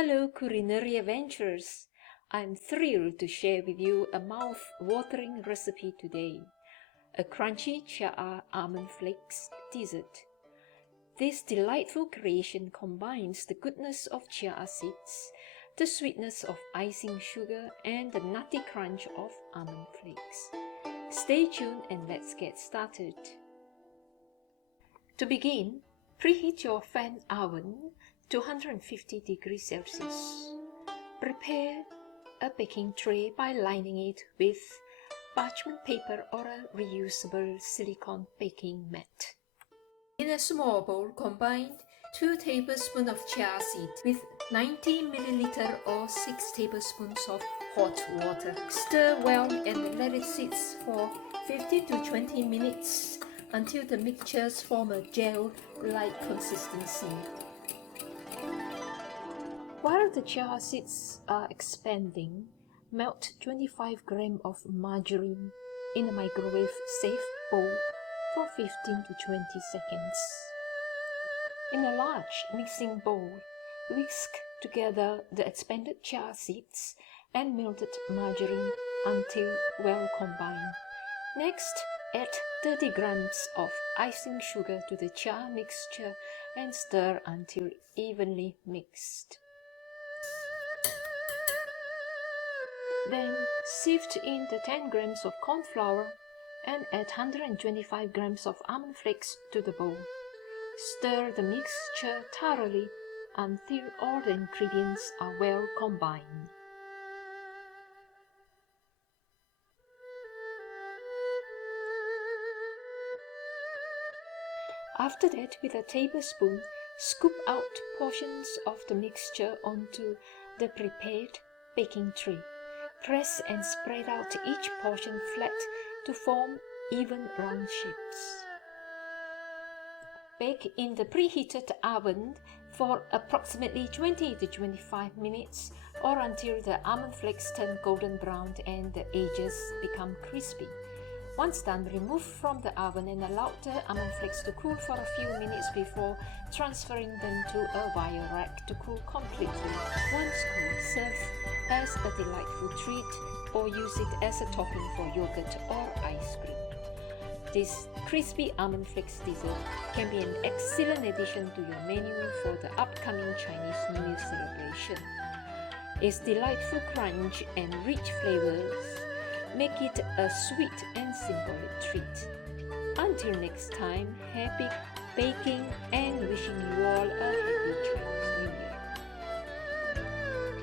Hello culinary adventurers! I'm thrilled to share with you a mouth-watering recipe today, a crunchy Chia Almond Flakes dessert. This delightful creation combines the goodness of chia seeds, the sweetness of icing sugar, and the nutty crunch of almond flakes. Stay tuned and let's get started. To begin, preheat your fan oven to 150 degrees Celsius. Prepare a baking tray by lining it with parchment paper or a reusable silicone baking mat. In a small bowl, combine 2 tablespoons of chia seed with 90 ml or 6 tablespoons of hot water. Stir well and let it sit for 15 to 20 minutes until the mixtures form a gel-like consistency. While the chia seeds are expanding, melt 25 grams of margarine in a microwave-safe bowl for 15 to 20 seconds. In a large mixing bowl, whisk together the expanded chia seeds and melted margarine until well combined. Next, add 30 grams of icing sugar to the chia mixture and stir until evenly mixed. Then sift in the 10 grams of corn flour and add 125 grams of almond flakes to the bowl. Stir the mixture thoroughly until all the ingredients are well combined. After that, with a tablespoon, scoop out portions of the mixture onto the prepared baking tray. Press and spread out each portion flat to form even round shapes. Bake in the preheated oven for approximately 20 to 25 minutes or until the almond flakes turn golden brown and the edges become crispy. Once done, remove from the oven and allow the almond flakes to cool for a few minutes before transferring them to a wire rack to cool completely. Once cool, serve as a delightful treat or use it as a topping for yogurt or ice cream. This crispy almond flakes dessert can be an excellent addition to your menu for the upcoming Chinese New Year celebration. Its delightful crunch and rich flavors make it a sweet and symbolic treat. Until next time, happy baking and wishing you